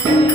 श्री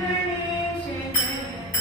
गणेश जय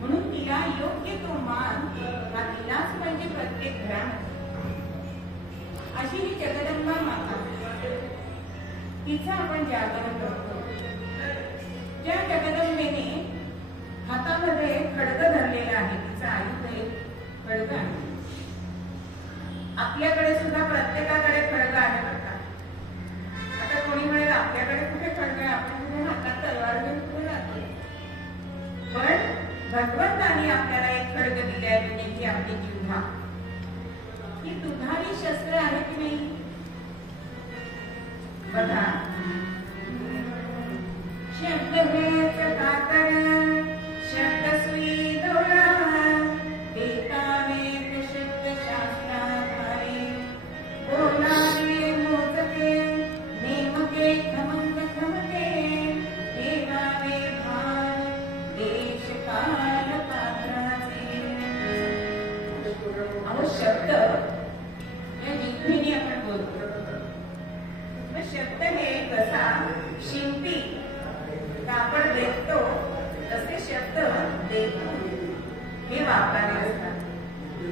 म्हणून तिला योग्य तो मान हा दिलाच पाहिजे प्रत्येक घरामध्ये. अशी ही जगदंबा माता, तिचा आपण जागरण करतो. ज्या जगदंबेने हातामध्ये खड्ग धरलेला आहे, तिचा आयुध एक खड्ग आहे. आपल्याकडे सुद्धा प्रत्येकाकडे खड्ग आहे बरं का. आता कोणी म्हणेल आपल्याकडे कुठे खड्ग आहे, आपण कुठे हातात तलवार घेऊन कुठे जातो. पण भगवंताने आपल्याला एक खड्ग दिले आहे, म्हणजे आपली जिव्हा. ही दुधारी शस्त्र आहे की नाही बघा. शब्द हेच कातड, शब्द सुई दोरा, वेतावेत शब्द शास्त्राधारे, बोलावे मोजके, नेमके खमंग खमके, ठेवावे भान देश काल पात्राचे. अहो शब्द या जिभेने आपण बोलतो. शब्द हे कसा शिंपी कापड देतो तसे शब्द देतो हे वापरावे असतात.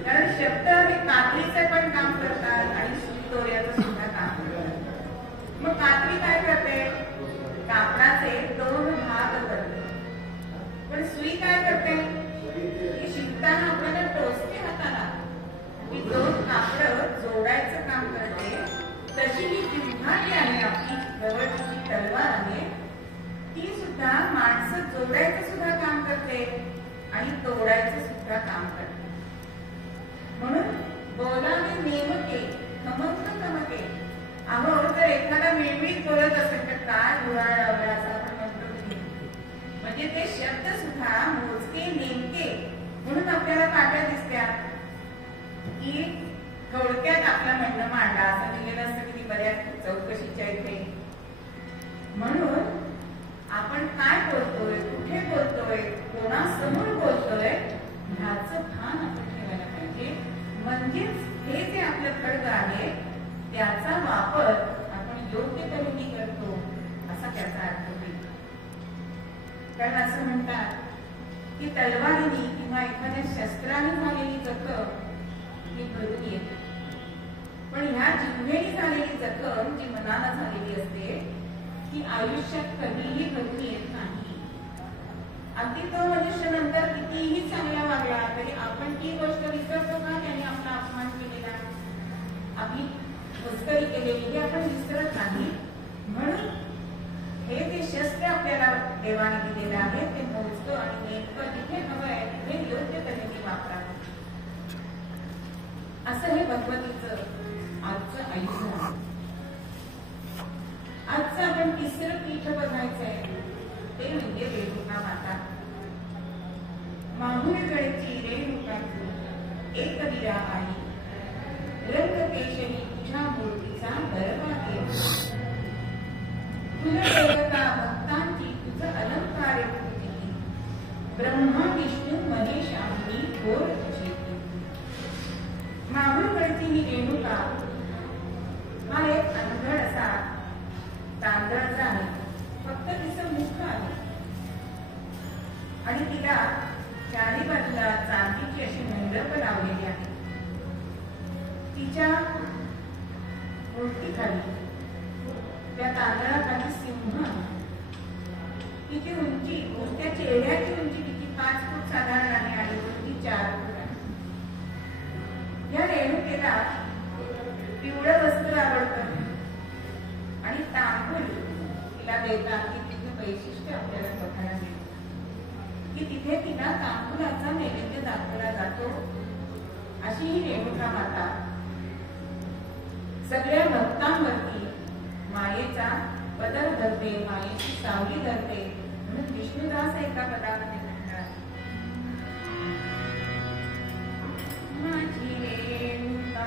कारण शब्द हे कात्रीचे पण काम करतात आणि सुई दोऱ्याचं सुद्धा काम करतात. मग कात्री काय करते, कापडाचे 2 भाग करते. पण सुई काय करते, ही शिंपताना आपल्याला टोचते हाताला, ही 2 कापड जोडायचं काम करते. तशी ही जिव्हा जी आहे आपली जवळची तलवार आहे, ती सुद्धा माणसं जोडायचं सुद्धा काम करते आणि तोडायचं सुद्धा काम करते. म्हणून बोलावे नेमके, खमंग खमके. अहो जर एखादा मिळमिळीत बोलत असेल तर काय धुराळ लावला असं आपण म्हणतो. म्हणजे ते शब्द सुद्धा मोजके नेमके, म्हणून आपल्याला काट्या दिसत्या की थोडक्यात आपलं म्हणणं मांडा असं लिहिलेलं असतं की बऱ्याच चौकशीच्या इथे. म्हणून आपण काय बोलतोय, कुठे बोलतोय, कोणासमोर बोलतोय ह्याचं भान आपण ठेवायला पाहिजे. म्हणजेच हे जे आपलं खड्ग आहे त्याचा वापर आपण योग्य तऱ्हेने करतो असा त्याचा अर्थ होईल. कारण असं म्हणतात की तलवारीने किंवा एखाद्या शस्त्राने झालेली जखम ही भरून येते, पण ह्या जिव्हेने झालेली जखम जी मनाला झालेली असते ती आयुष्यात कधीही भरून येत नाही. अगदी तो मनुष्य नंतर कितीही चांगला वागला तरी आपण ती गोष्ट विसरतो का, त्याने आपला अपमान केलेला, आपली मस्करी केलेली हे आपण विसरत नाही. म्हणून हे जे शस्त्र आपल्याला देवाने दिलेलं आहे ते मोजकं आणि नेमकं जिथे हवं आहे तिथे योग्य तऱ्हेने वापरावं. असं हे भगवतीचं आजचं आयुष्य आहे. आजचं आपण 3रं पीठ बघायचंय ते म्हणजे रेणुका माता. माहुरगडची रेणुकाची एक विरा आई, रंगकेशरी तुझ्या मूर्तीचा गरबा केला. तुझ्या देवता भक्तांची तुझं अलंकार केली, ब्रह्मा विष्णू महेशांनी घोर तुझे. माहुरगडची ही रेणुका हा एक अनघड असा तांदळाचा आहे. फक्त तिचं मुख आहे आणि तिला चारी बाजूला चांदीची अशी मंडप लावलेली आहे. तिच्या मूर्तीखाली त्या तांदळाखाली सिंह. तिची उंची, त्या चेहऱ्याची उंची तिची 5 फूट साधारण आहे आणि उंची 4 फूट आहे. या रेणुकेला पिवळं वस्त्र आवडतं आणि तांदूळ तिला देतात. की तिचं वैशिष्ट्य आपल्याला बघायला मिळतं की तिथे तिला तांदूळाचा नैवेद्य दाखवला जातो. अशी ही रेणुका माता सगळ्या भक्तांवरती मायेचा पदर धरते, मायेची सावली धरते. म्हणून विष्णुदास एका पदामध्ये म्हणतात, माझी रेणुका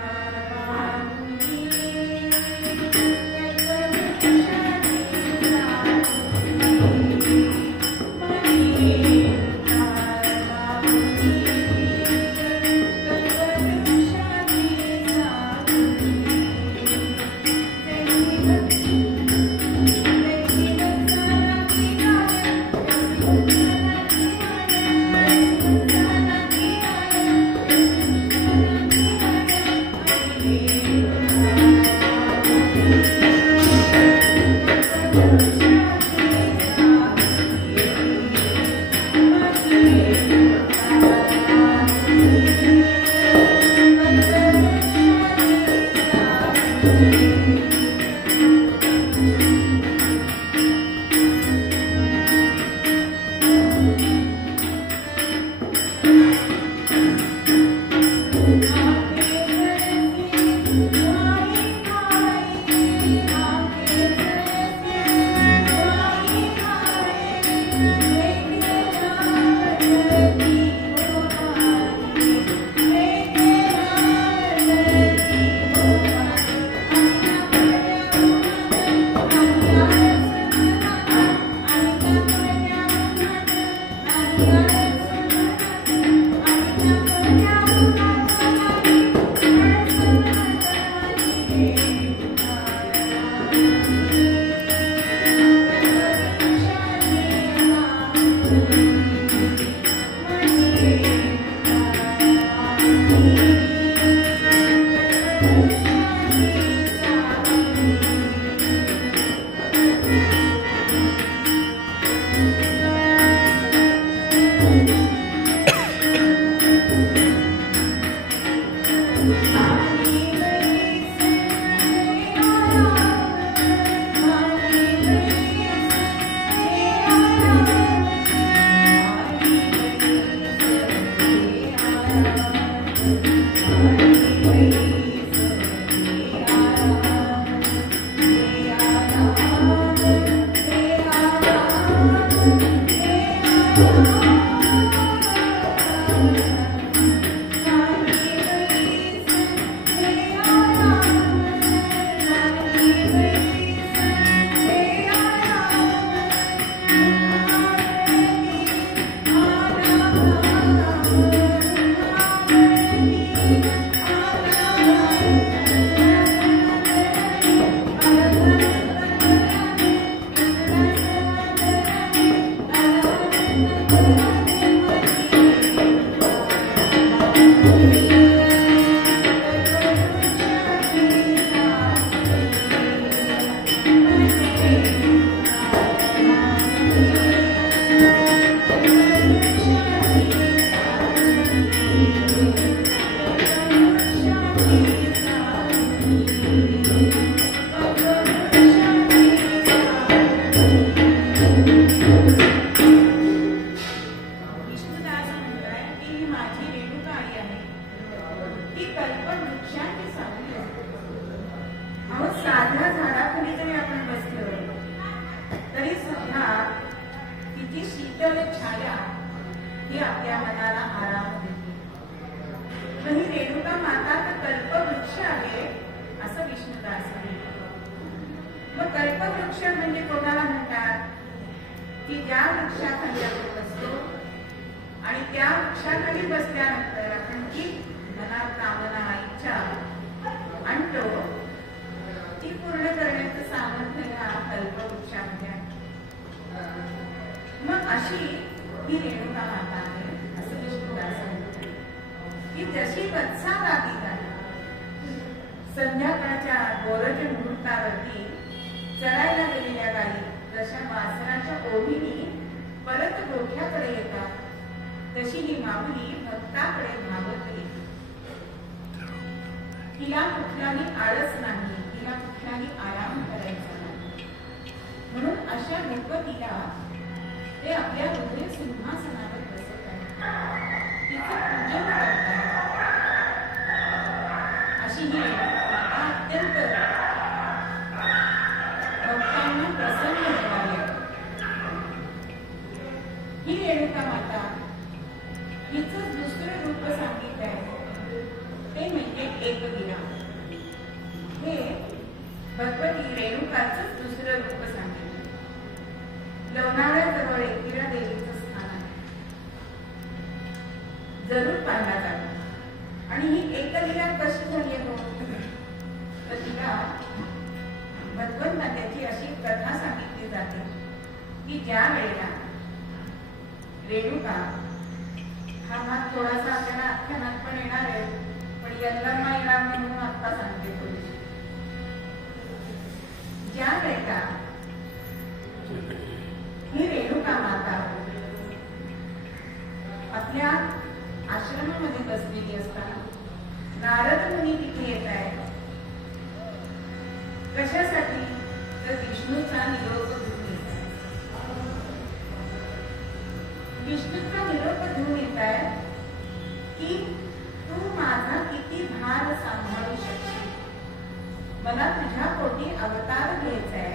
मला तुझ्या पोटी अवतार घ्यायचाय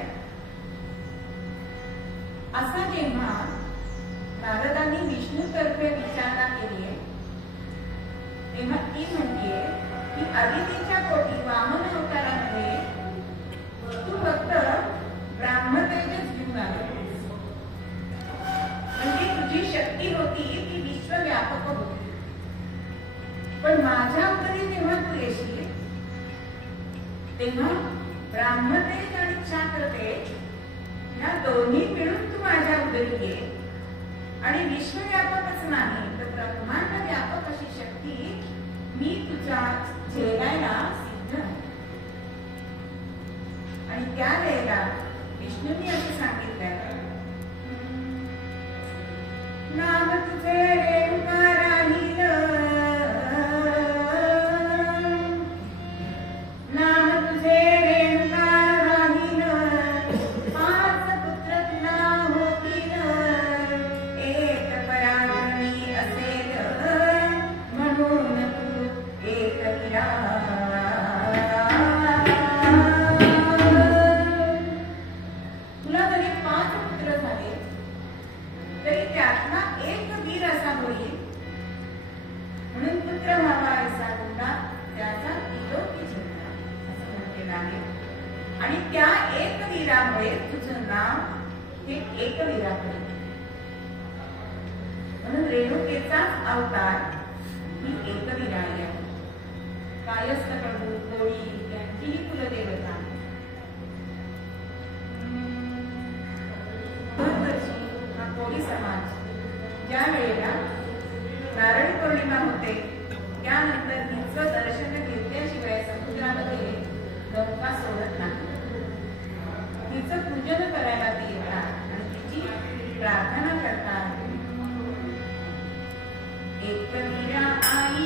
असा जेव्हा नारदांनी विष्णूतर्फे विचारणा केली आहे तेव्हा ती म्हणते की अदितीच्या पोटी वामन अवतारामध्ये तू फक्त ब्राह्मतेजच घेऊन आलीस, म्हणजे तुझी शक्ती होती ती विश्वव्यापक होती. पण माझ्या उदरी जेव्हा तू येशील तेव्हा ब्राह्मतेज आणि क्षात्रतेज या दोन्ही मिळून तू माझ्या उदरी ये आणि विश्वव्यापकच नाही तर ब्रह्मांड व्यापक अशी शक्ती मी तुझ्या झेलायला सिद्ध आहे. आणि त्या वेळेला विष्णूंनी असं सांगितलं, नाम तुझे रेणुका राहील, नाम तुझे रेणुका राहील, पाच पुत्र तुला होतील, एक पराक्रमी असेल म्हणून तू एक वीरा. तुला जरी 5 पुत्र झाले तरी त्यातला एक वीर असा होईल म्हणून पुत्र व्हावा ऐसा होता त्याचा तिलोकी झेलला असं म्हटलेलं आहे. आणि त्या एक वीरामुळे तुझं नाव हे एकवीरा पडेल. म्हणून रेणुकेचाच अवतार ही एकवीरा आहे. कायस्थ प्रभू कोळी यांचीही कुलदेवता. दरवर्षी हा कोळी समाज ज्या वेळेला नारळी पौर्णिमा होते त्यानंतर तिचं दर्शन घेतल्याशिवाय समुद्रामध्ये नौका सोडत नाही. तिचं पूजन करायला ते येतात आणि तिची प्रार्थना करतात. एकवीरा आई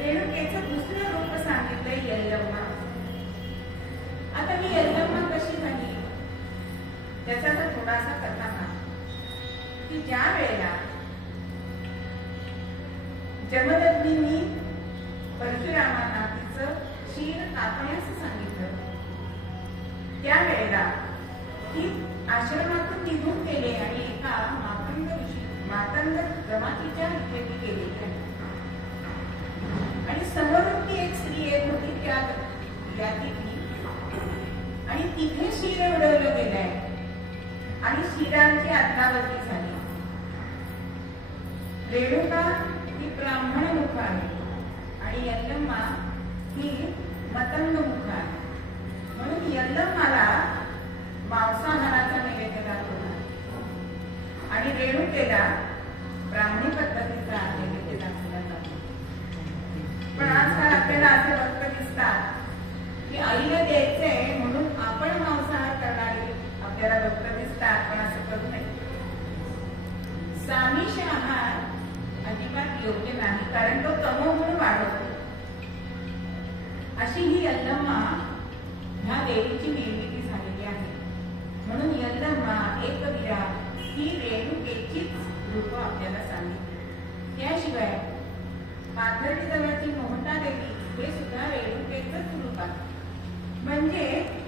रेणुकेचं दुसरं रूप सांगितलंय यल्लम्मा. आता ही यल्लम्मा कशी झाली त्याचा थोडासा कथा सांग की ज्या वेळेला जमदग्नींनी परशुरामांना तिचं शीर कापण्यास सांगितलं त्यावेळेला ती आश्रमातून निघून गेले आणि एका मातंग जमातीच्या इथे गेली आणि समोरून ती एक स्त्री येत होती त्या आणि तिथे शिर उडवलं गेलंय आणि शिरांची अदलाबदली झाली. रेणुका ही ब्राह्मण मुख आहे आणि यल्लम्मा ही मतंग मुख आहे. म्हणून यल्लम्माला मांसाहाराचा नैवेद्य दाखवला आणि रेणुकेला ब्राह्मणी पद्धतीचा नैवेद्य दाखवला जातो. पण आजकाल आपल्याला असे भक्त दिसतात की आईला द्यायचंय म्हणून आपण मांसाहार करणारे आपल्याला भक्त दिसतात. पण असं करू नये. सामिष आहार अजिबात योग्य नाही कारण तो तमोगुण वाढवतो. अशी ही यल्लम्मा ह्या देवीची निर्मिती झालेली आहे. म्हणून यल्लम्मा एकवीरा ही रेणुकेचीच रूप आपल्याला सांगितली. त्याशिवाय पाथर्डी जवळची मोहटा देवी हे सुद्धा रेणुकेचंच रूप आहे. म्हणजे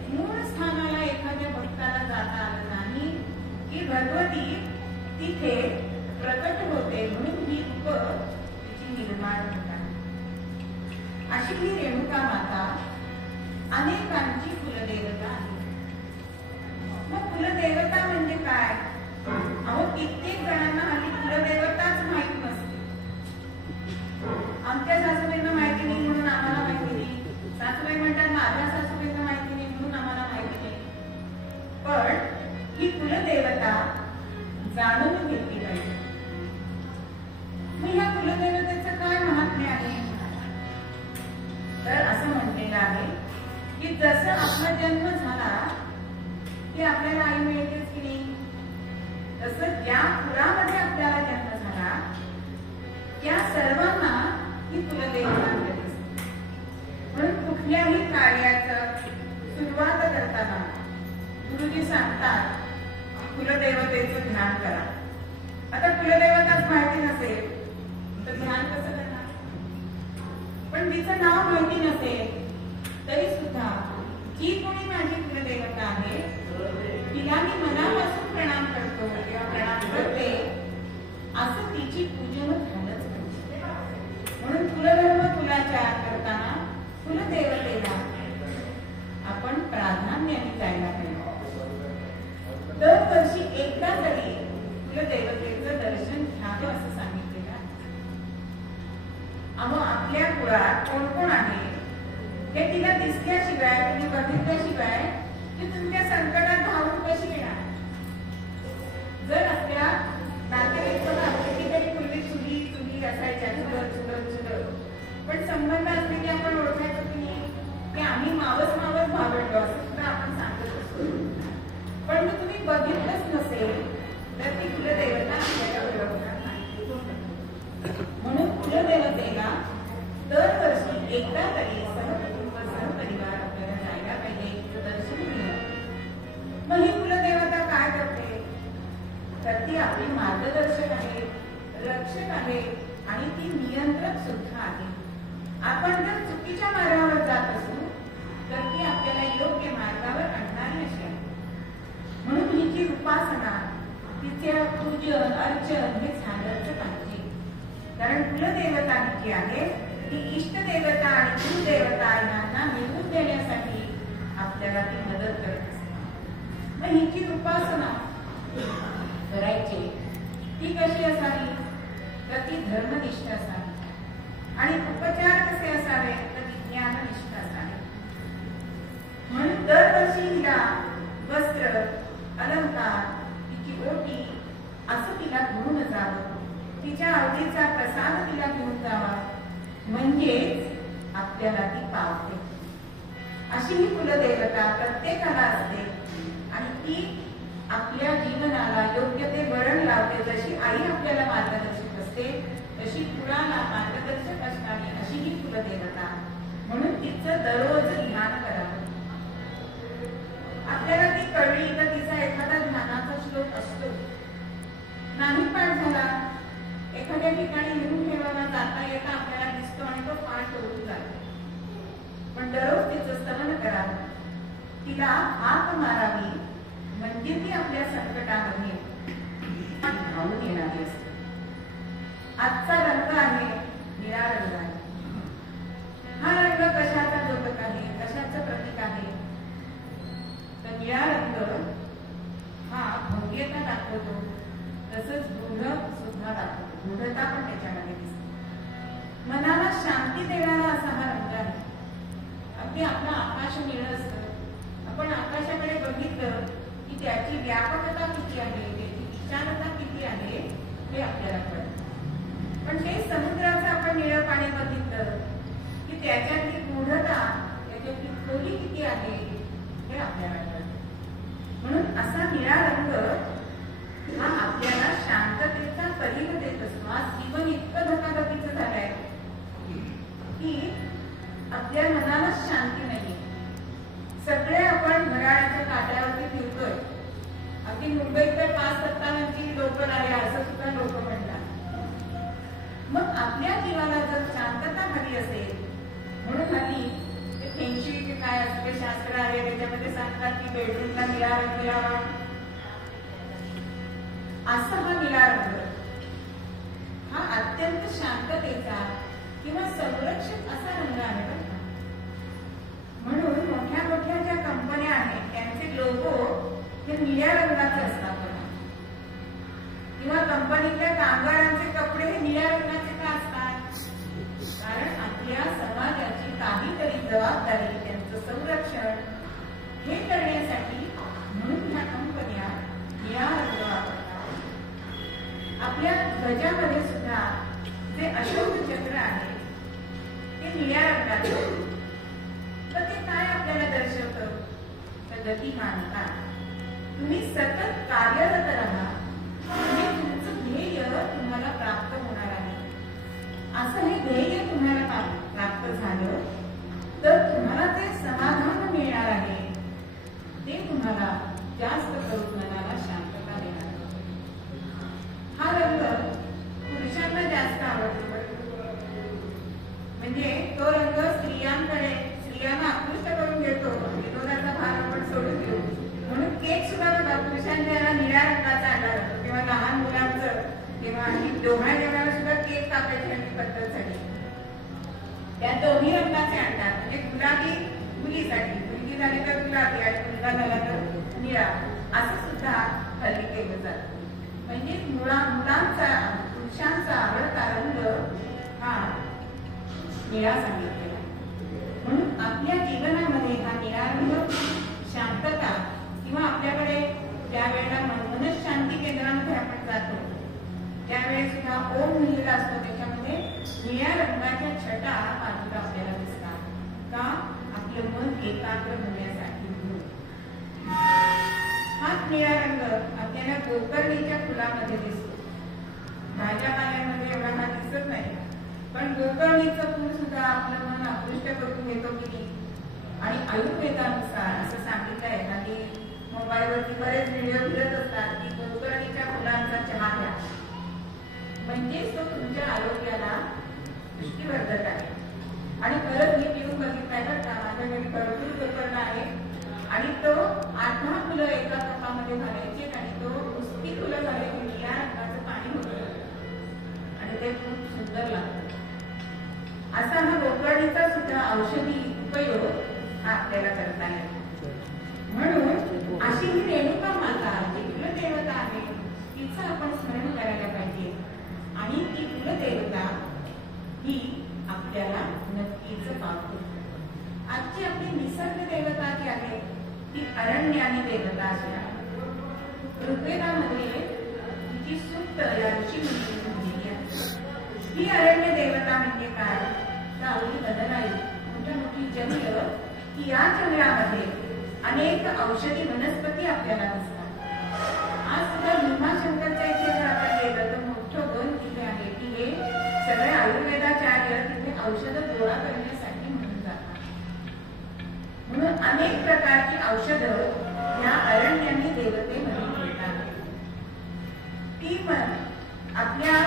मूळ स्थानाला एखाद्या भक्ताला जाता आलं नाही की भगवती तिथे प्रकट होते, म्हणून ही रूप तिची निर्माण होतात. अशी ही रेणुका माता अनेकांची कुलदेवता आहे. मग कुलदेवता म्हणजे काय? अहो, कित्येक जणांना हल्ली कुलदेवताच माहित नसते. आमच्या सासूबाईंना माहिती नाही म्हणून आम्हाला माहिती नाही, सासूबाई म्हणतात माझ्या सासूबाईंना माहिती नाही म्हणून आम्हाला माहिती नाही. पण ही कुलदेवता जाणून घेतली पाहिजे. मग ह्या कुलदेवतेचं काय महात्म्य आहे? तर असं म्हटलेलं आहे की जसं आपला जन्म झाला की आपल्याला आई मिळतेच की नाही, तसं ज्या कुळामध्ये आपल्याला जन्म झाला त्या सर्वांना ही कुलदेवता मिळत असते. म्हणून कुठल्याही कार्याचं सुरुवात करताना गुरुजी सांगतात कुलदेवतेचं ध्यान करा. आता कुलदेवताच माहिती नसेल तर ध्यान कसं करणार? पण तिचं नाव माहिती नसेल तरी सुद्धा जी कोणी माझी कुलदेवता आहे तिला मी मनापासून प्रणाम करतो किंवा प्रणाम करते, असं तिची पूजन झालंच पाहिजे. म्हणून कुलधर्म कुलाचार करताना कुलदेवतेला आपण प्राधान्याने जायला पाहिजे. दरवर्षी एकदा तरी कुलदेवतेचं दर्शन घ्यावं असं सांगितलेलं आहे. अहो, आपल्या कुळात कोण कोण आहे हे तिला दिसल्याशिवाय, तुम्ही बघितल्याशिवाय ती तुमच्या संकटात धावून कशी येणार? जर आपल्या नातेवाईक कितीतरी पूर्वी चुली असायच्या, चुलत पण संबंध असले की आपण ओळखायचो की नाही की आम्ही मावस भावंडो असं सुद्धा आपण सांगत असतो. पण मग तुम्ही बघितलंच नसेल तर ती कुलदेवता आपल्याला ओळखणार नाही. म्हणून कुलदेवतेला दरवर्षी एकदा तरी सहपरिवार आपल्याला जायला पाहिजे, दर्शन घ्यायला. मग ही कुलदेवता काय करते? तर ती आपली मार्गदर्शक आहे, रक्षक आहे आणि ती नियंत्रक सुद्धा आहे. आपण जर चुकीच्या मार्गावर जात असू तर ती आपल्याला योग्य मार्गावर आणणारी अशी आहे. म्हणून हिची उपासना, तिचे पूजन अर्चन हे झालंच पाहिजे. कारण कुलदेवता जी आहे ती इष्टदेवता आणि कुलदेवता यांना मिळवून देण्यासाठी आपल्याला ती मदत करत असते. मग हिची उपासना करायची ती कशी असावी? तर ती धर्मनिष्ठ असावी. आणि उपचार कसे असावे? तर विज्ञाननिष्ठ असावे. म्हणून दरवर्षी हिला वस्त्र, अलंकार, तिची ओटी असं तिला घेऊन जावं. तिच्या आवडीचा प्रसाद तिला घेऊन जावा, म्हणजेच आपल्याला ती पावते. अशी ही कुलदेवता प्रत्येकाला असते आणि ती आपल्या जीवनाला योग्य ते वळण लावते. जशी आई आपल्याला मार्गदर्शक असते तशी कुळाला मार्गदर्शक असणारी अशी ही कुलदेवता. म्हणून तिचं दररोज ध्यान करावं. आपल्याला ती कळली तर तिचा एखादा ध्यानाचा श्लोक असतो, नाही पाठ झाला एखाद्या ठिकाणी लिहून ठेवायला जाता येता आपल्याला दिसतो आणि तो पाठ होऊन जातो. पण दररोज तिचं स्तवन करावं, तिला हाक मारावी, म्हणजे ती आपल्या संकटामध्ये धावून येणारी असते. आजचा रंग आहे निळा रंग आहे. हा रंग कशाचा द्योतक आहे, कशाचं प्रतीक आहे? तर निळा रंग हा भव्यता दाखवतो, तसंच गूढ सुद्धा दाखवतो. गूढता पण त्याच्यामध्ये दिसते. मनाला शांती देणारा असा हा रंग आहे. अगदी आपलं आकाश निळं असतं. आपण आकाशाकडे बघितलं की त्याची व्यापकता किती आहे, त्याची विशालता किती आहे हे आपल्याला कळतं. पण ते समुद्राचं आपण निळं पाणी बघितलं की त्याच्यातली गूढता, त्याच्यातली खोली किती आहे हे आपल्याला कळतं. म्हणून असा निळा रंग हा आपल्याला शांततेचा परिघ देत असतो. आज जीवन इतकं धकाधकीचं झालंय की आपल्या मनाला लवकर आले असं सुद्धा लोक म्हणतात. मग आपल्या जीवाला जर शांतता हवी असेल, म्हणून हल्ली ते फेंगशुईचे काय असते शास्त्र आहे त्याच्यामध्ये सांगतात की बेडरूमला निळा रंग लावा. असा हा निळा रंग हा अत्यंत शांततेचा किंवा संरक्षक असा रंग आहे बरं का. म्हणून मोठ्या मोठ्या ज्या कंपन्या आहेत त्यांचे लोगो हे निळ्या रंगाचे असतात बघा. किंवा कंपनीतल्या कामगारांचे कपडे हे निळ्या रंगाचे का असतात? कारण आपल्या समाजाची काहीतरी जबाबदारी, त्यांचं संरक्षण हे करण्यासाठी म्हणून ह्या कंपन्या निळा रंग वापरतात. आपल्या ध्वजामध्ये सुद्धा जे अशोक चक्र आहे ते निळ्या रंगाचे. तर ते काय आपल्याला दर्शवतं? तर गतिमानता. तुम्ही सतत कार्यरत राहा आणि तुमचं ध्येय तुम्हाला प्राप्त होणार आहे. असं हे ध्येय तुम्हाला प्राप्त झालं तर तुम्हाला जे समाधान मिळणार आहे ते तुम्हाला जास्त करून मनाला शांतता देणार. हा रंग पुरुषांना जास्त आवडतो. म्हणजे तो रंग स्त्रियांना आकृष्ट करून घेतो. विनोदाचा भाग आपण सोडून देऊ. म्हणून केक सुद्धा बघा पुरुषांच्या निळ्या रंगाचा आणला जातो. किंवा लहान मुलांचं किंवा डोहाळ जेवणाला सुद्धा केक कापायची पद्धत झाली. त्या दोन्ही रंगाचे आणतात. म्हणजे गुलाबी मुलीसाठी, मुलगी झाली तर गुलाबी आणि मुलगा झाला तर निळा, असं सुद्धा हल्ली केलं जातं. म्हणजे मुलांचा पुरुषांचा आवडता रंग हा निळा सांगितलेला. म्हणून आपल्या जीवनामध्ये हा निळा रंग शांतता किंवा आपल्याकडे ज्या वेळेला मनशांती केंद्रामध्ये आपण जातो त्यावेळेस सुद्धा ओम लिहिलेला असतो. त्याच्यामध्ये निळ्या रंगाच्या छटा बाजूला आपल्याला दिसतात. का? आपलं मन एकाग्र होण्यासाठी. हाच निळा रंग आपल्याला गोकर्णीच्या फुलामध्ये दिसतो. भाज्या पाल्यामध्ये एवढा हा दिसत नाही, पण गोकर्णीचं फूल सुद्धा आपलं मन आकृष्ट करून घेतो की नाही. आणि आयुर्वेदानुसार असं सांगितलं आहे ना की मोबाईलवरती बरेच व्हिडिओ फिरत असतात की गोकर्णीच्या फुलांचा चहा घ्या, म्हणजेच तो तुमच्या आरोग्याला पुष्टीवर्धक आहे. आणि खरंच मी पिऊन बघितलाय बरं का. माझ्या घरी भरपूर गोकर्ण आहे आणि तो 8-10 फुलं एका कपामध्ये घालायचे आणि तो नुसती फुलं घालायची. निळ्या रंगाचं पाणी होतं आणि ते खूप सुंदर लागतं. असा हा गोकर्णीचा सुद्धा औषधी उपयोग हा आपल्याला करता येतो. म्हणून अशी ही रेणुका माता जी कुलदेवता आहे तिचं आपण स्मरण करायला पाहिजे. आणि ती कुलदेवता ही आपल्याला नक्कीच पावते. आजची आपली निसर्ग देवता जी आहे ती अरण्यानी देवता अशी आहे. ऋग्वेदामध्ये तिची सूक्त या ऋषीमुनींनी म्हटलेली आहे. ही अरण्य देवता म्हणजे काय? तर आपली नदनाई मोठी मोठी जंगल, की या जंगलामध्ये अनेक औषधी वनस्पती आपल्याला दिसतात. आज सुद्धा भीमाशंकरच्या इथे जर आपण गेलं तर मोठं वन तिथे आहे की हे सगळे आयुर्वेदाचार्य तिथे औषधं गोळा करण्यासाठी म्हणून जातात. म्हणून अनेक प्रकारची औषधं या अरण्याने देवतेमध्ये मिळतात. ती पण आपल्या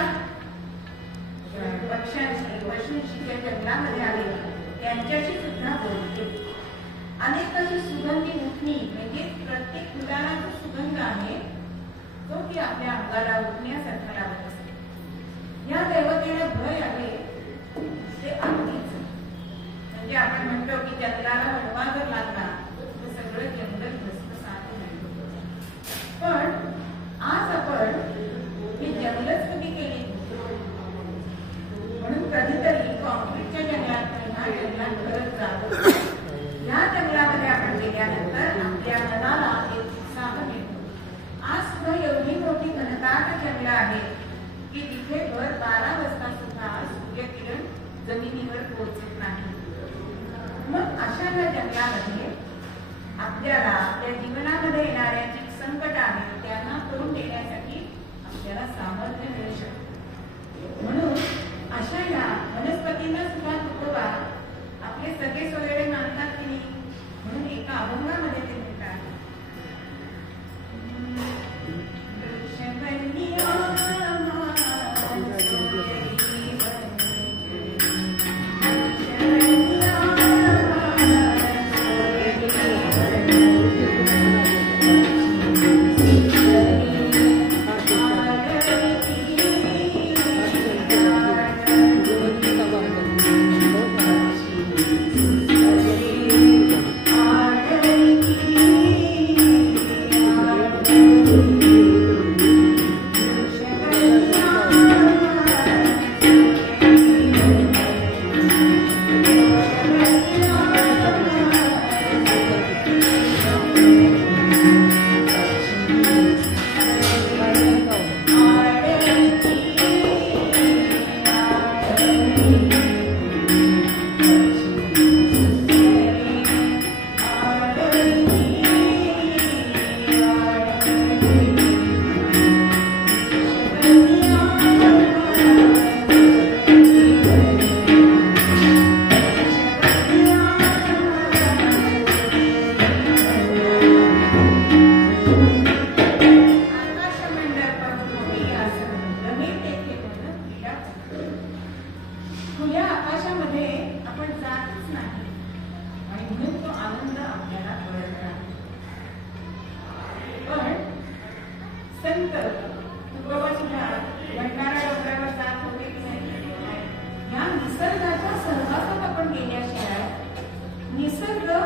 पक्ष्यांशी पशूंशी ज्या जंगलामध्ये आले त्यांच्याशी सुद्धा बोलते. अनेक अशी सुगंधी उठणी म्हणजे प्रत्येक फुलाला जो सुगंध आहे तो ती आपल्या अंगाला उठण्यासारखा लागत असते. या देवतेला भय आहे ते अगदीच. म्हणजे आपण म्हणतो की जंगलाला वणवा जर लागला तर सगळं जंगल भस्मसात होईल. पण आज आपण ही जंगलच कमी केली. म्हणून कधीतरी कॉन्क्रीटच्या जंगलात जंगलात करत जातो. या जंगलामध्ये आपण गेल्यानंतर आपल्या मनाला एक उत्साह मिळतो. आज सुद्धा एवढी मोठी घनदाट जंगल आहे की तिथे भर 12 वाजता सुद्धा सूर्यकिरण जमिनीवर पोहोचत नाही. मग अशा या जंगलामध्ये आपल्याला आपल्या जीवनामध्ये येणाऱ्या जी संकट आहेत त्यांना तोंड देण्यासाठी आपल्याला सामर्थ्य मिळू शकते. म्हणून अशा या वनस्पतींना सुद्धा तुकोबा आपले सगळे सोयरे मानतात की नाही. म्हणून एका अभंगामध्ये ते म्हणतात, वृक्षवल्ली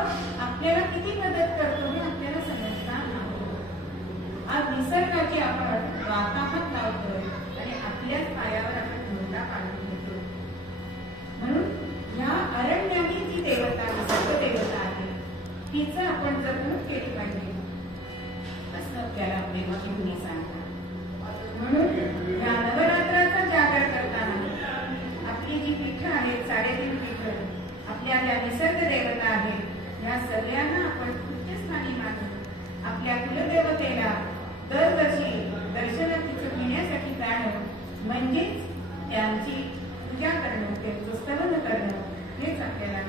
आपल्याला किती मदत करतो हे आपल्याला समजणार नाही. आज निसर्गाची आपण वाताहत लावतोय आणि आपल्याच पायावर आपण मोठा काढून घेतो. म्हणून या अरण्याची जी देवता निसर्ग देवता आहे तिचं आपण जपणूक केली पाहिजे असं आपल्याला प्रेमा घेऊन सांगतात. म्हणून या नवरात्राचा जागर करताना आपली जी पीठं आहेत 3.5 पीठं आपल्या ज्या निसर्ग देवता आहेत या सगळ्यांना आपण उच्चस्थानी मानून आपल्या कुलदेवतेला दरवर्षी दर्शनार्थीचं घेण्यासाठी जाणं म्हणजेच त्यांची पूजा करणं, त्यांचं स्तवन करणं हेच आपल्याला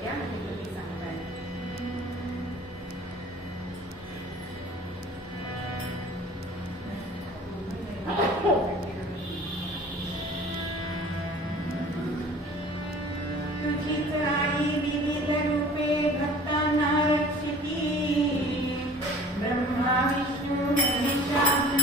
त्यामध्ये सांगताय. तुझीच आई विविध रूपे भक्तांना रक्षिती, ब्रह्मा विष्णू महेशाही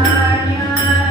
Ranya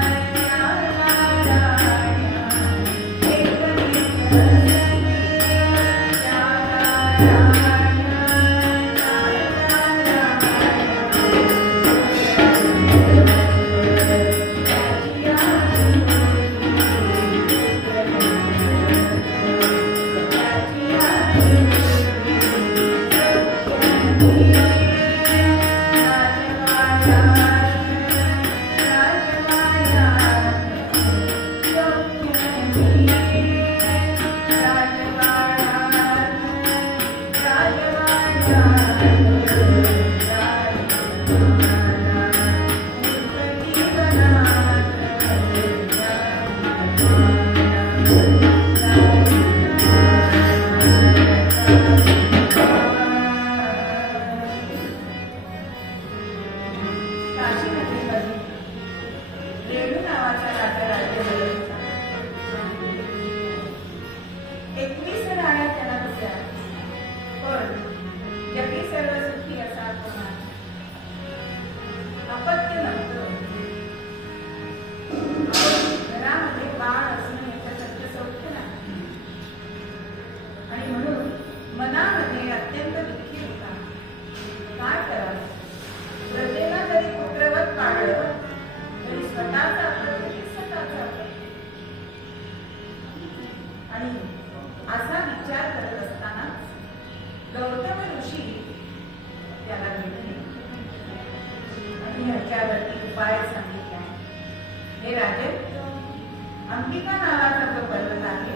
अंबिका नावाचा जो पर्वत आहे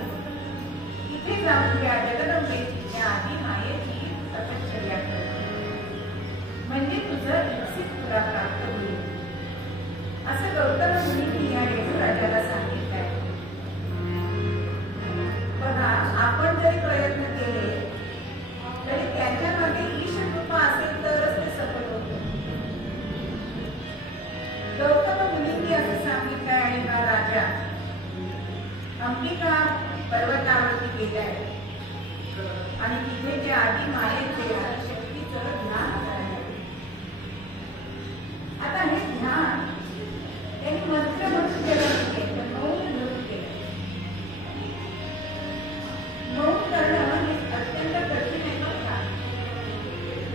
तिथे जाऊन त्या जगदंबेची त्या आधी मायेची तपश्चर्या कर, म्हणजे तुझं इच्छित तुला प्राप्त होईल असं गौतम मुनींनी या रेणुराजाला सांगितलंय. बघा, आपण जरी प्रयत्न केले तरी त्याच्यामध्ये ईश कृपा असेल तरच ते सफल होते. गौतम मुनींनी असं सांगितलंय आणि हा राजा अंबिका पर्वतावरती गेलाय आणि तिथे जे आधी मायेचे शक्तीचं ध्यान करायला. आता हे ध्यान त्यांनी मंत्र म्हणून केलं नव्हे, मौन धरून केलं. मौन करणं हे अत्यंत कठीण आहे बरं का.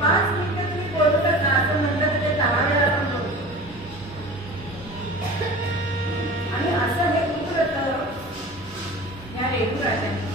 5 मिनिटं तुम्ही बोलता का असं म्हटलं तर ते 10 वेळा आपण बोलतो. आणि असं हे उतरत या रेणुराजांनी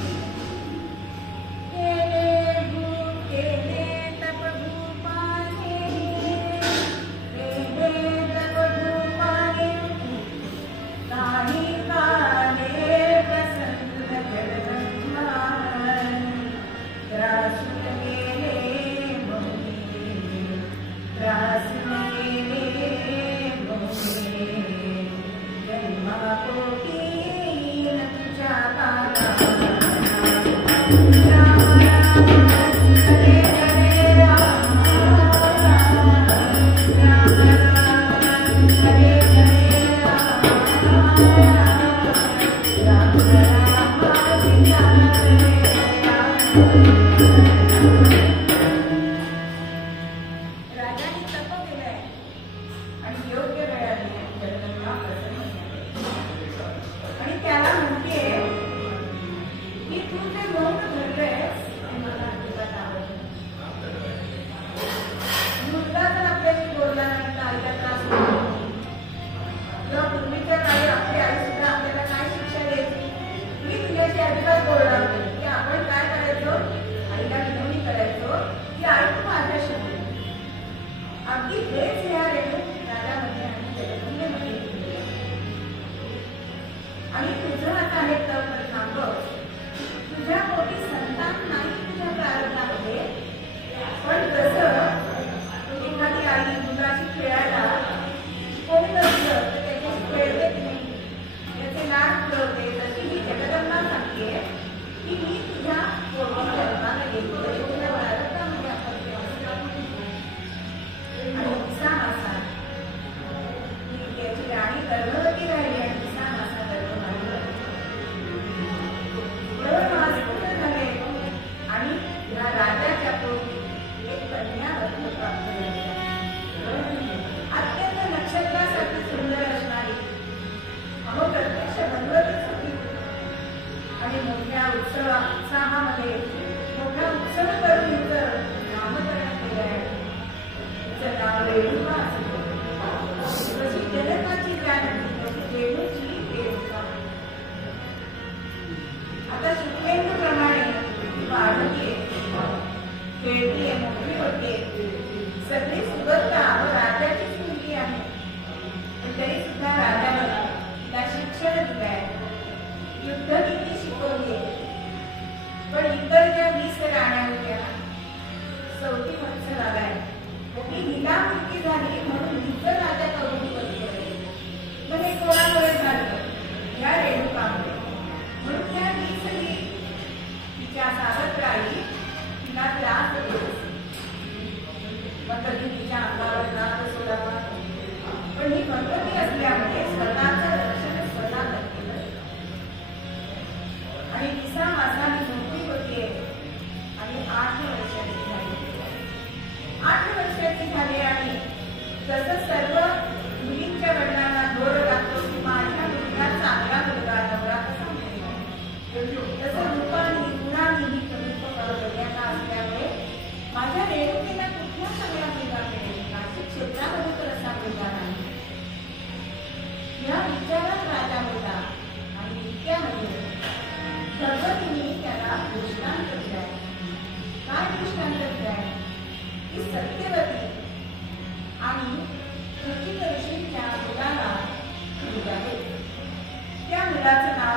मुलाचं नाव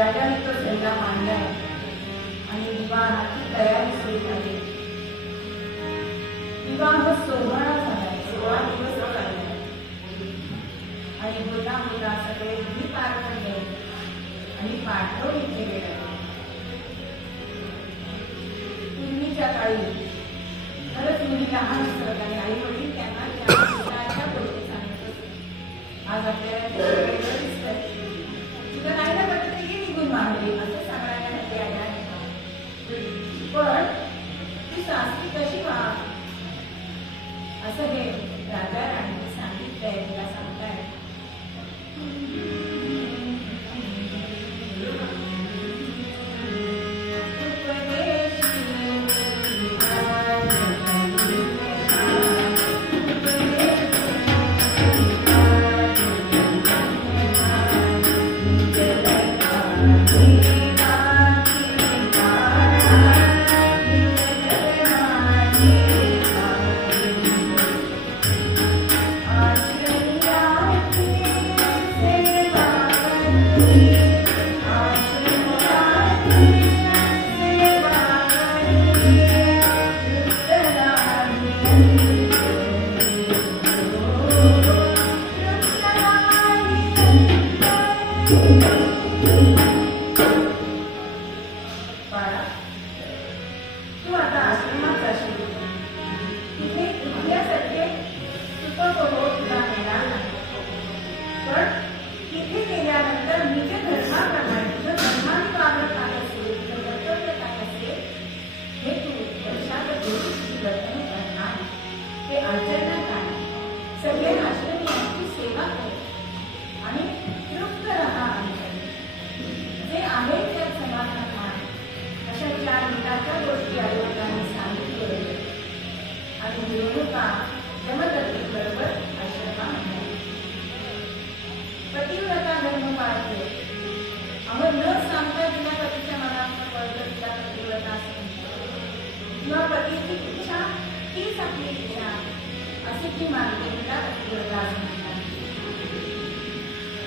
राजाने तो सल्ला मांडलाय आणि विवाहाची तयारी सुरू झाली. विवाह सोहळा झालाय, 16 दिवस चाललाय आणि होता होता सगळे विधी पार पडले आणि पाठव इथे गेले. पूर्वीच्या काळी खरंच मुली लहान असतात आणि आई वडील त्यांना त्या गोष्टी सांगत असतात. आज आपल्याला दिसतंय तुझं नाही ना पडत ते निघून मागली असं सांगण्यासाठी आल्या आहे. पण ती सासरी कशी व्हा असं हे राजा राणी सांगितलंय, तुला सांगताय.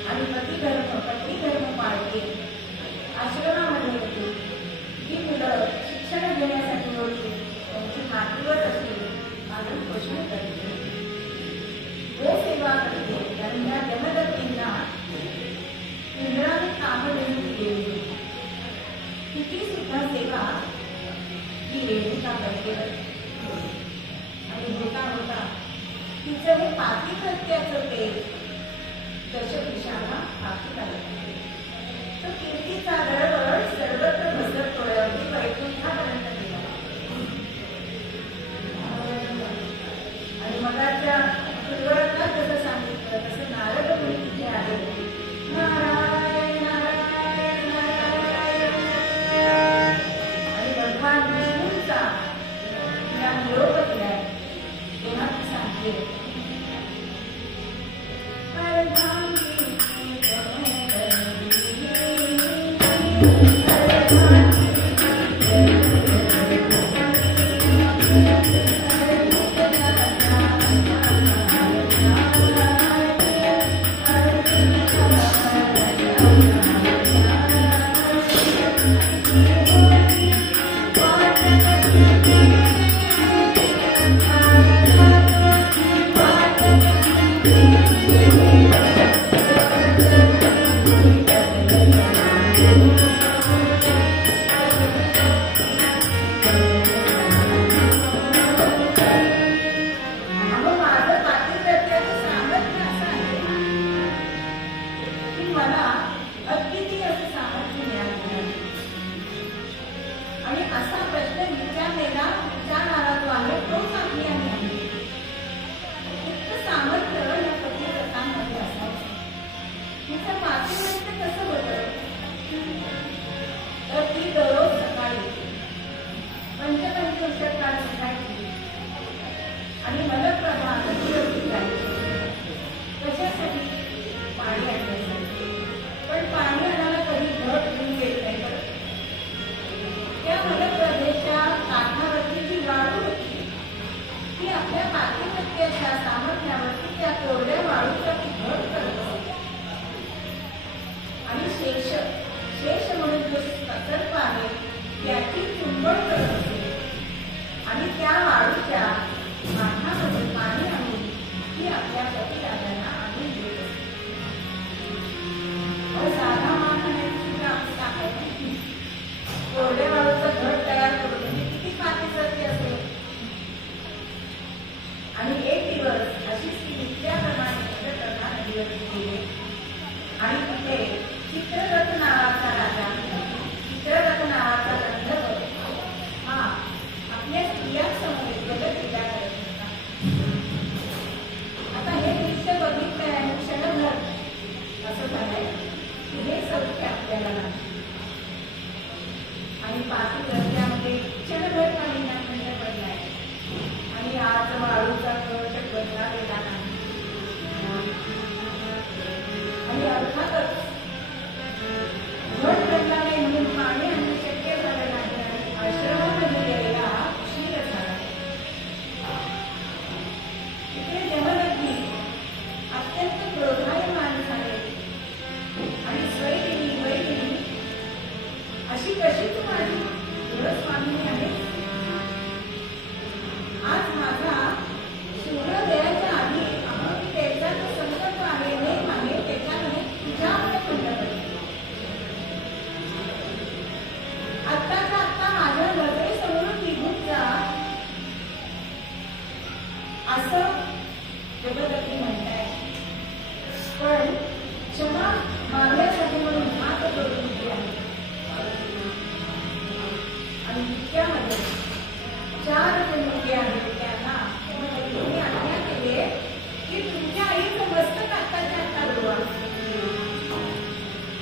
आणि पती धर्म पाळते. आश्रमामध्ये होते. ही मुलं शिक्षण घेण्यासाठी होती. त्यांची मातृवत असते, पालन पोषण करते, गोसेवा करते. कारण या जमदत्तींना इंद्राने कामधेनू केली. तिची सुद्धा सेवा ही रेणुका करते. आणि होता होता तिचं हे पातिव्रत्याचं ते दशदिशाला पाठी लागलं. तो कीर्तीचा दरवळ सर्वत्र पसरत अगदी वैकुंठापर्यंत गेला. आणि मगाच्या पूर्वरत्नात जसं सांगितलं तसं नारद मुनी तिथे आले. नारायण नारायण नारायण. आणि भगवान विष्णूंचा तिला निरोप दिलाय. तेव्हा ती सांगते शेष म्हणून जो सर्प आहे त्याची चुंबड करत असते आणि त्या वाळूच्या माठामध्ये पाणी आणून ती आपल्या पतिराजांना आणून देत असते. साधा माठ आणायची सुद्धा आपली ताकद नाही. कोरड्या वाळूचं घट तयार करून म्हणजे किती पातेसरती असेल. आणि एक दिवस अशीच ती नित्याप्रमाणे चंद्रप्रभा नदीवर गेली आणि तिथे चित्ररथ नावाचा राजा, चित्ररथ नावाचा गंधर्व हा आपल्या स्त्रियांसमोर जगक्रीडा करत होता. आता हे दृश्य बघितलंय आणि क्षणभर असं झालंय की हे सौख्य आपल्याला नाही. आणि पातिव्रत्यामध्ये क्षणभर काही आनंद पडलाय आणि आज वाळूचा कट बदलावेला नाही. आणि अर्थातच घट बदला नाही म्हणून पाणी आणणं शक्य झालं नाही आणि आश्रमामध्ये यायला उशीर झाला. इकडे जमदग्नी अत्यंत क्रोधायमान झाले आणि स्वैरिणी वैरिणी अशी कशी तू माझी स्वामीनी आहे. आज माझा सूर्योदयाच्या आधी अमृतेचा जो संकल्प आहे नेम आहे त्याच्यामध्ये तुझ्यामुळे खंड पडली. आत्ताच्या आत्ता माझ्या नजरेसमोरून निघून जा असं जगदग्नी म्हणताय. पण क्षमा मागण्यासाठी म्हणून हात जोडून उभी आहे. आणि इतक्यामध्ये 4 जे मुलगे आहेत त्यांना जगदग्नीने आज्ञा केली की तुमच्या आईचं मस्तक आत्ताच्या आत्ता उडवा.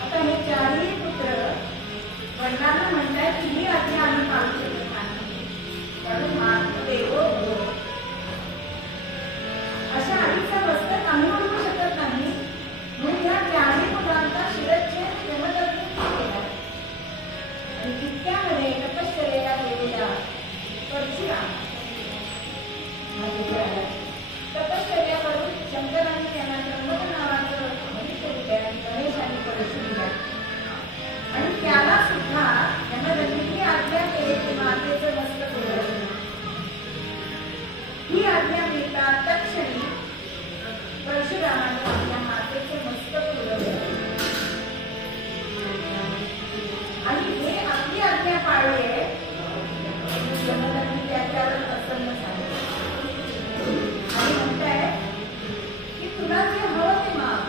आता हे 4ही पुत्र वडिलांना म्हणताय की ही आज्ञा आम्ही पाळू शकत नाही कारण मातृदेवो भव. अशा आईचं मस्तक आम्ही उडवू शकत नाही म्हणून या 4ही मुलांचा शिरच्छेद जमदग्नीने केला. आणि तितक्यामध्ये तपश्चर्येला गेलेला परशुराम तपश्चर्या करून शंकरांनी त्यांना त्र्यंबक नावाचं मनुष्य दिले आणि गणेशाने परशु दिला. आणि त्याला सुद्धा जमदग्नीने आज्ञा केली की मातेचं मस्तक उडवलं. ही आज्ञा मिळतात तत्क्षणी परशुरामाने आपल्या मातेचं मस्तक उडवलं. आणि हे आपली आज्ञा पाळली आहे. जमदग्नी त्याच्यावर प्रसन्न झाले आणि म्हणताय की तुला जे हवं ते माग.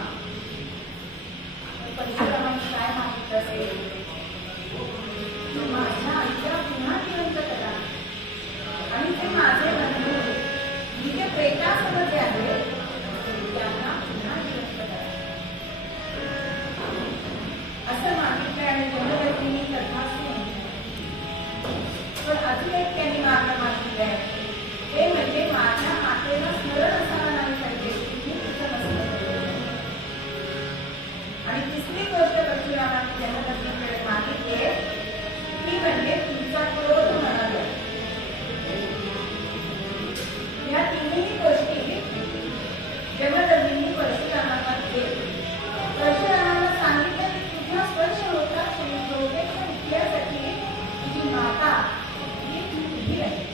परशुरामाने काय मागितलं असेल की माझ्या आईला पुन्हा जिवंत करा आणि ते माझे बंधू मी जे प्रेतासमोर आहे त्यांना पुन्हा जिवंत करा असं मागितलंय. आणि जमदग्नीने तथास्तु म्हटलं. पण अजून एक त्यांनी मागणं मागितलंय ते म्हणजे माझ्या मातेला स्मरण असायला नाही पाहिजे की तिचं मस्तक. आणि तिसरी गोष्ट परशुरामाने जमदग्नीकडे मागितली ती म्हणजे तुमचा क्रोध म्हणाला. या तिन्ही गोष्टी जमदग्नींनी परशुरामाला दिले. परशुरामाला सांगितलं की तुझा स्पर्श होता क्षणिक उठल्यासाठी तुझी माता उभी आहे.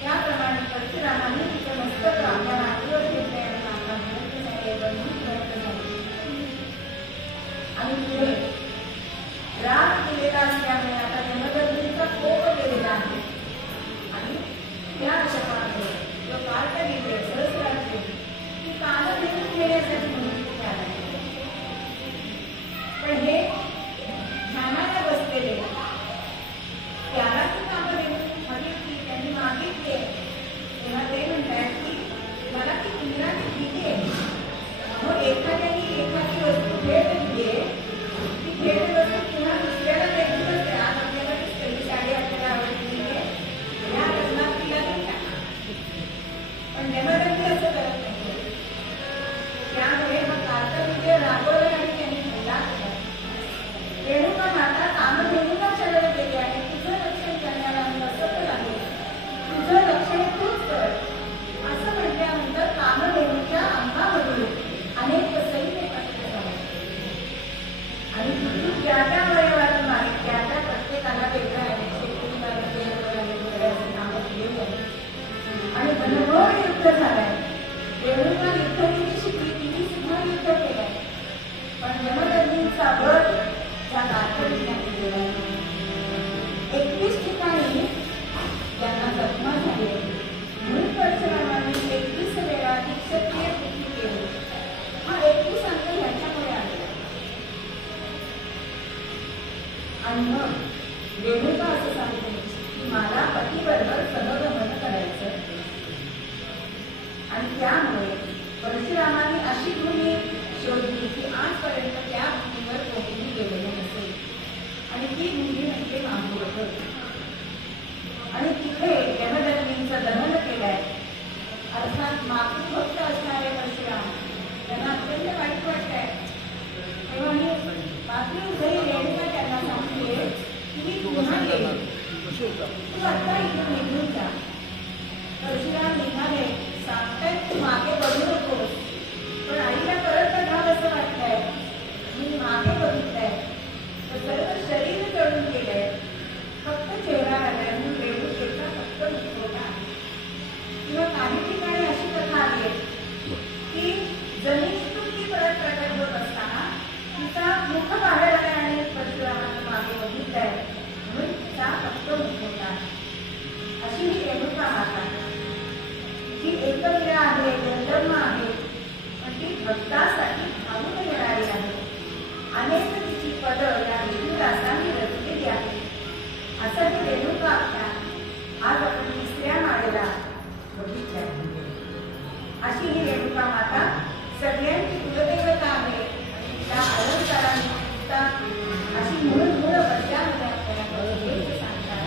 त्याप्रमाणे परशुरामाने तिचं मस्तक आपल्या मातेवर घेतले आणि माता भरत झाले बनून भरत झाले. आणि पुढे राग केलेला असल्यामुळे आता जमदग्नीचा कोप केलेला आहे. आणि त्या शपामध्ये जो कार्ट घेतले सहस्राचे ती कान घेऊन घेण्यासाठी म्हणून त्याला पण हे ध्यानाला बसलेले त्याला ती कामं देऊन मागितली त्यांनी मागितले तेव्हा ते म्हणतात की मला ती इंद्राची भीती आहे. मग एखाद्याने एखादी वस्तू भेट दिली आहे ती भेट वस्तू पुन्हा दुसऱ्याला देऊनच द्या. आपल्याला ती सगळी साडी आपल्याला आवडली आहे या लग्नात तिला देऊन टाका. पण जमदग्नी असं करत नाही. त्यामुळे मग कार्तवीर्य राबवलं आणि त्यांनी हल्ला केला. रेणुका माता कामधेनूला शरण गेली आहे. तुझं रक्षण करण्याला मी असफल आहे. तुझं रक्षण तूच कर असं म्हटल्यानंतर कामधेनूच्या अंगामधून अनेक सैन्य पटकन झाले आणि ज्या आणि मग रेणुका असं सांगते की मला पतीबरोबर सहगमन करायचं आणि त्यामुळे परशुरामाने अशी भूमी शोधली की आजपर्यंत त्या भूमीवर कोणी गेलेलं नसेल आणि ती भूमी म्हणजे माहूर आणि तिथे यमदग्नींचं दहन केलंय. अर्थात मातृभक्त असणारे परशुराम त्यांना अत्यंत वाईट वाटतंय. तेव्हा मी मातृहृदयी रेणुका त्यांना सांगते की मी पुन्हा येईल, तू आत्ता इथून निघून जा. परशुराम निघाले. सांगताय तू मागे बघू नकोस, पण आईला परत बघावं असं वाटतंय. मी मागे बघितलंय तर सर्व शरीर जळून गेलंय, फक्त चेहरा राहिलाय. म्हणून रेणुकेचा फक्त मुखवटा आहे. किंवा काही ठिकाणी अशी कथा आहे की जमिनीतून ती परत प्रकट होत असताना तिचा मुख बाहेर आलाय आणि परशुरामाचं मागे बघितलंय म्हणून तिचा फक्त मुखवटा आहे. अशी ही रेणुका माता जी एकविरा आहे, जन्म आहे, पण ती भक्तासाठी धावून येणारी आहे. अनेक तिची पदं या विष्णुदासांनी रचलेली आहे. असं ही रेणुका आज आपण तिसऱ्या माळेला बघितल्या. अशी ही रेणुका माता सगळ्यांची कुलदेवता आहे. त्या अलंकारांनी अशी मूळ वर्षामध्ये आपल्याला सांगतात.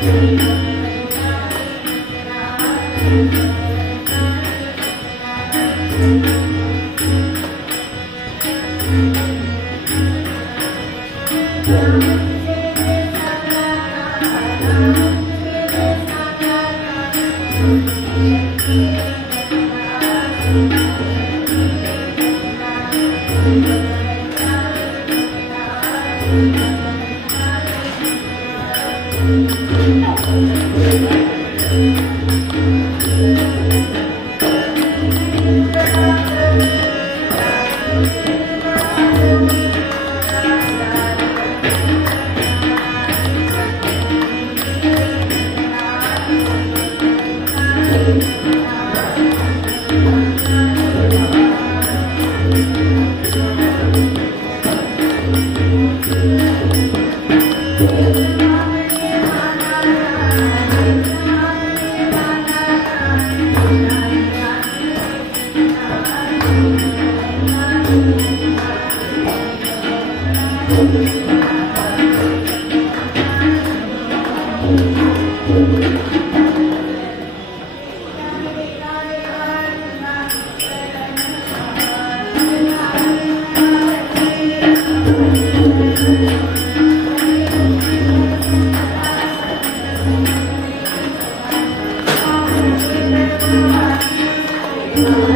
Thank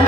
you.